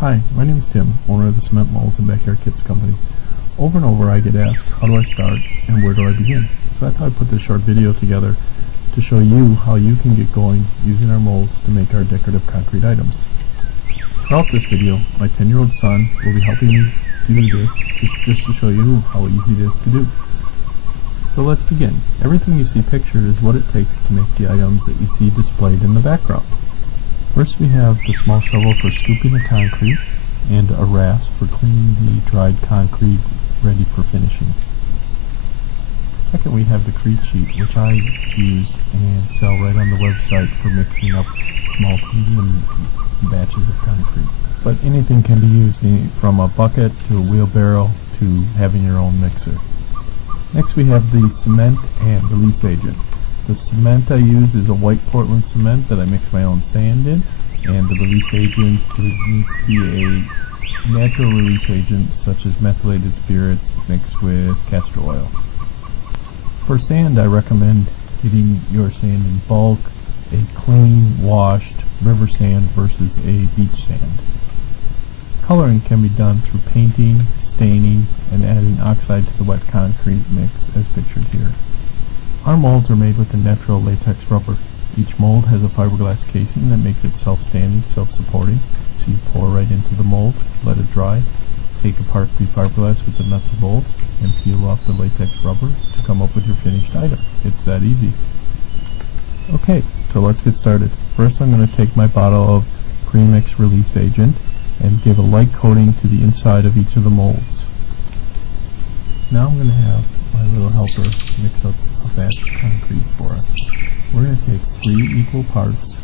Hi, my name is Tim, owner of the Cement Molds and Backyard Kits company. Over and over I get asked, how do I start and where do I begin? So I thought I'd put this short video together to show you how you can get going using our molds to make our decorative concrete items. Throughout this video, my 10-year-old son will be helping me do this just to show you how easy it is to do. So let's begin. Everything you see pictured is what it takes to make the items that you see displayed in the background. First we have the small shovel for scooping the concrete and a rasp for cleaning the dried concrete ready for finishing. Second we have the Crete sheet, which I use and sell right on the website for mixing up small to medium batches of concrete. But anything can be used, from a bucket to a wheelbarrow to having your own mixer. Next we have the cement and release agent. The cement I use is a white Portland cement that I mix my own sand in, and the release agent needs to be a natural release agent such as methylated spirits mixed with castor oil. For sand, I recommend getting your sand in bulk, a clean, washed river sand versus a beach sand. Coloring can be done through painting, staining, and adding oxide to the wet concrete mix as pictured here. Our molds are made with a natural latex rubber. Each mold has a fiberglass casing that makes it self-standing, self-supporting. So you pour right into the mold, let it dry, take apart the fiberglass with the nuts and bolts, and peel off the latex rubber to come up with your finished item. It's that easy. Okay, so let's get started. First I'm going to take my bottle of pre-mixed release agent and give a light coating to the inside of each of the molds. Now I'm going to have my little helper mix up a batch of concrete for us. We're going to take 3 equal parts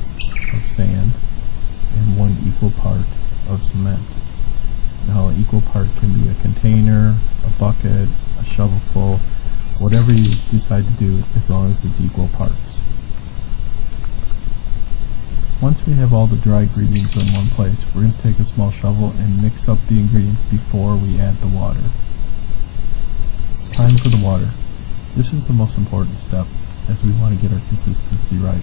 of sand and 1 equal part of cement. Now an equal part can be a container, a bucket, a shovelful, whatever you decide to do as long as it's equal parts. Once we have all the dry ingredients in one place, we're going to take a small shovel and mix up the ingredients before we add the water. Time for the water. This is the most important step as we want to get our consistency right.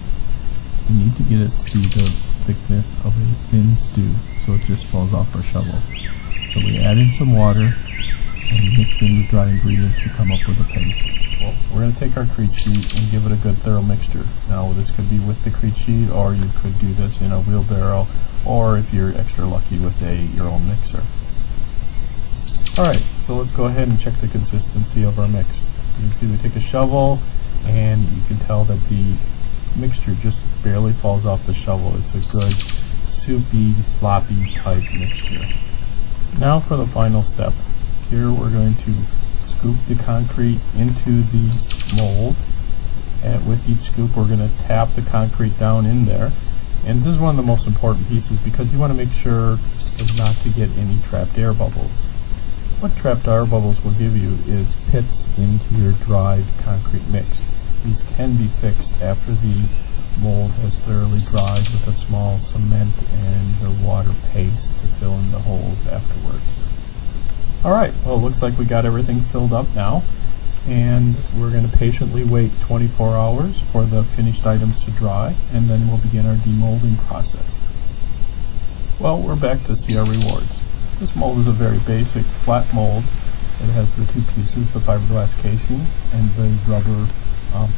We need to get it to the thickness of a thin stew so it just falls off our shovel. So we add in some water and mix in the dry ingredients to come up with a paste. Well, we're going to take our Crete sheet and give it a good thorough mixture. Now this could be with the Crete sheet, or you could do this in a wheelbarrow, or if you're extra lucky with your own mixer. Alright, so let's go ahead and check the consistency of our mix. You can see we take a shovel and you can tell that the mixture just barely falls off the shovel. It's a good soupy, sloppy type mixture. Now for the final step. Here we're going to scoop the concrete into the mold, and with each scoop we're going to tap the concrete down in there. And this is one of the most important pieces because you want to make sure as not to get any trapped air bubbles. What trapped air bubbles will give you is pits into your dried concrete mix. These can be fixed after the mold has thoroughly dried with a small cement and a water paste to fill in the holes afterwards. Alright, well it looks like we got everything filled up now, and we're going to patiently wait 24 hours for the finished items to dry, and then we'll begin our demolding process. Well, we're back to see our rewards. This mold is a very basic flat mold. It has the 2 pieces, the fiberglass casing and the rubber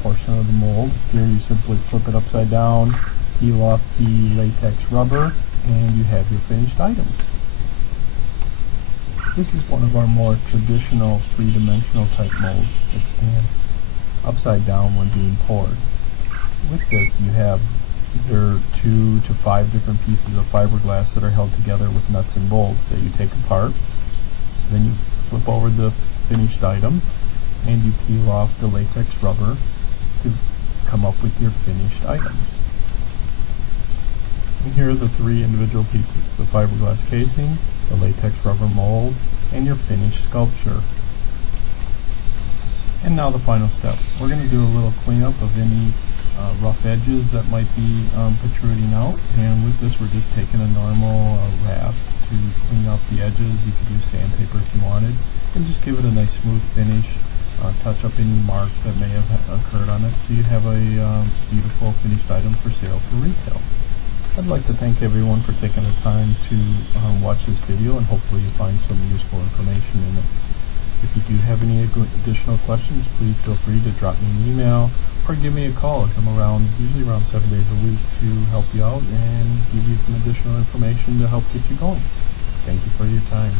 portion of the mold. Here you simply flip it upside down, peel off the latex rubber, and you have your finished items. This is one of our more traditional 3-dimensional type molds that stands upside down when being poured. With this you have either 2 to 5 different pieces of fiberglass that are held together with nuts and bolts that you take apart. Then you flip over the finished item and you peel off the latex rubber to come up with your finished items. And here are the 3 individual pieces: the fiberglass casing, the latex rubber mold, and your finished sculpture. And now the final step. We're going to do a little cleanup of any rough edges that might be protruding out, and with this we're just taking a normal rasp to clean off the edges. You could use sandpaper if you wanted, and just give it a nice smooth finish, touch up any marks that may have occurred on it, so you have a beautiful finished item for sale for retail. I'd like to thank everyone for taking the time to watch this video, and hopefully you find some useful information in it. If you do have any additional questions, please feel free to drop me an email or give me a call, as I'm usually around 7 days a week, to help you out and give you some additional information to help get you going. Thank you for your time.